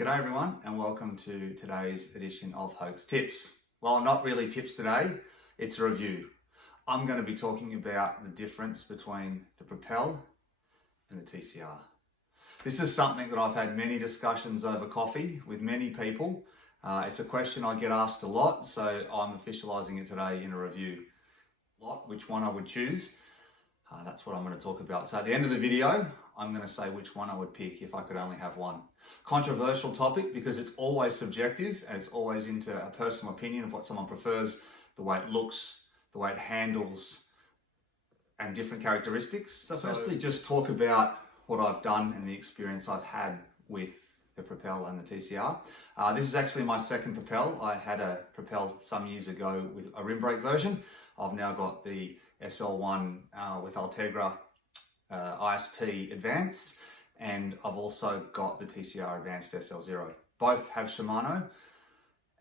G'day everyone and welcome to today's edition of Hoke's Tips. Well, not really tips today, it's a review. I'm going to be talking about the difference between the Propel and the TCR. This is something that I've had many discussions over coffee with many people. It's a question I get asked a lot, so I'm officialising it today in a review. Which one I would choose. That's what I'm going to talk about. So at the end of the video, I'm going to say which one I would pick if I could only have one. Controversial topic because it's always subjective and it's always into a personal opinion of what someone prefers, the way it looks, the way it handles, and different characteristics. So firstly, just talk about what I've done and the experience I've had with the Propel and the TCR. This is actually my second Propel. I had a Propel some years ago with a rim brake version. I've now got the SL1 with Ultegra ISP Advanced, and I've also got the TCR Advanced SL0. Both have Shimano.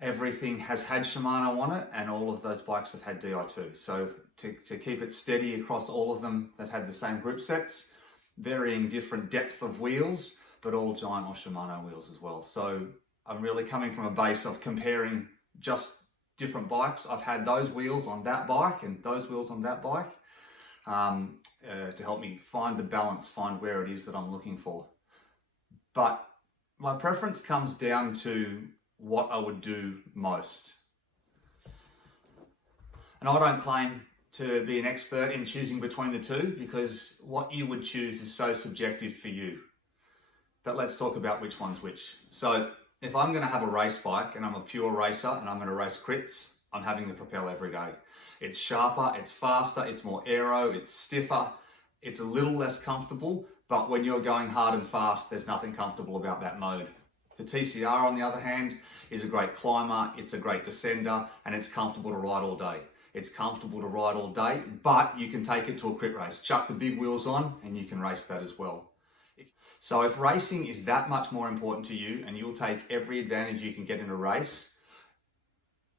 Everything has had Shimano on it, and all of those bikes have had Di2. So to keep it steady across all of them, they've had the same group sets, varying different depth of wheels, but all Giant or Shimano wheels as well. So I'm really coming from a base of comparing just different bikes. I've had those wheels on that bike and those wheels on that bike to help me find the balance, find where it is that I'm looking for. But my preference comes down to what I would do most. And I don't claim to be an expert in choosing between the two because what you would choose is so subjective for you. But let's talk about which one's which. So if I'm going to have a race bike and I'm a pure racer and I'm going to race crits, I'm having the Propel every day. It's sharper, it's faster, it's more aero, it's stiffer, it's a little less comfortable, but when you're going hard and fast, there's nothing comfortable about that mode. The TCR, on the other hand, is a great climber, it's a great descender, and it's comfortable to ride all day. It's comfortable to ride all day, but you can take it to a crit race. Chuck the big wheels on and you can race that as well. So if racing is that much more important to you and you'll take every advantage you can get in a race,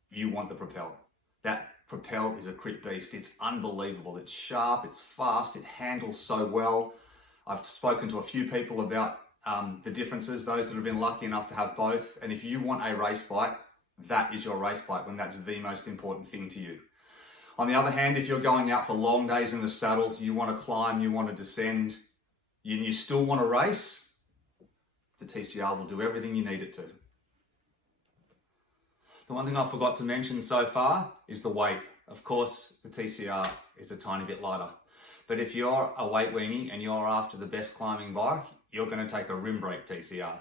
you want the Propel. That Propel is a crit beast. It's unbelievable. It's sharp, it's fast, it handles so well. I've spoken to a few people about the differences, those that have been lucky enough to have both. And if you want a race bike, that is your race bike when that's the most important thing to you. On the other hand, if you're going out for long days in the saddle, you want to climb, you want to descend, and you still want to race, the TCR will do everything you need it to. The one thing I forgot to mention so far is the weight. Of course, the TCR is a tiny bit lighter. But if you're a weight weenie and you're after the best climbing bike, you're going to take a rim brake TCR.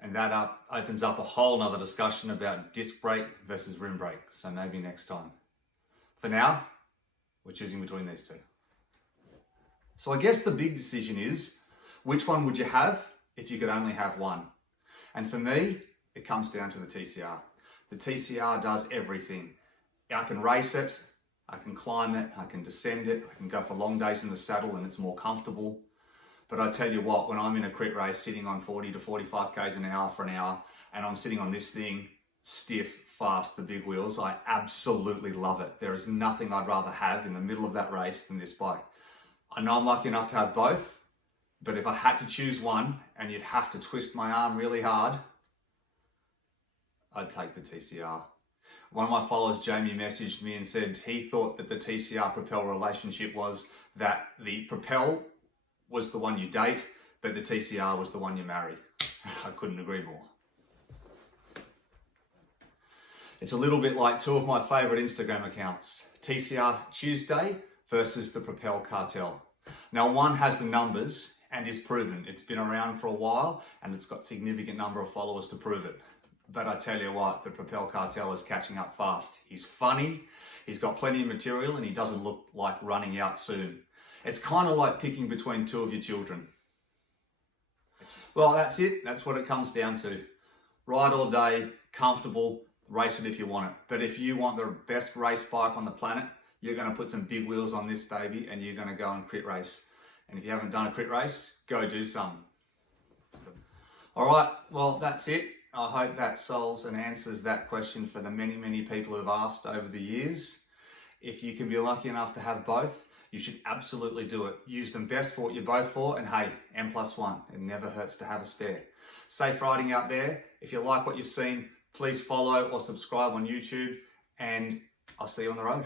And that opens up a whole nother discussion about disc brake versus rim brake. So maybe next time. For now, we're choosing between these two. So I guess the big decision is, which one would you have if you could only have one? And for me, it comes down to the TCR. The TCR does everything. I can race it, I can climb it, I can descend it, I can go for long days in the saddle and it's more comfortable. But I tell you what, when I'm in a crit race sitting on 40 to 45 k's an hour for an hour and I'm sitting on this thing, stiff, fast, the big wheels, I absolutely love it. There is nothing I'd rather have in the middle of that race than this bike. I know I'm lucky enough to have both, but if I had to choose one and you'd have to twist my arm really hard, I'd take the TCR. One of my followers, Jamie, messaged me and said he thought that the TCR Propel relationship was that the Propel was the one you date, but the TCR was the one you marry. I couldn't agree more. It's a little bit like two of my favorite Instagram accounts, TCR Tuesday versus the Propel Cartel. Now one has the numbers and is proven. It's been around for a while and it's got significant number of followers to prove it. But I tell you what, the Propel Cartel is catching up fast. He's funny, he's got plenty of material and he doesn't look like running out soon. It's kind of like picking between two of your children. Well, that's it. That's what it comes down to. Ride all day, comfortable, race it if you want it. But if you want the best race bike on the planet, you're going to put some big wheels on this baby and you're going to go and crit race. And if you haven't done a crit race, go do some. All right, well, that's it. I hope that solves and answers that question for the many, many people who've asked over the years. If you can be lucky enough to have both, you should absolutely do it. Use them best for what you're both for, and hey, N+1, it never hurts to have a spare. Safe riding out there. If you like what you've seen, please follow or subscribe on YouTube, and I'll see you on the road.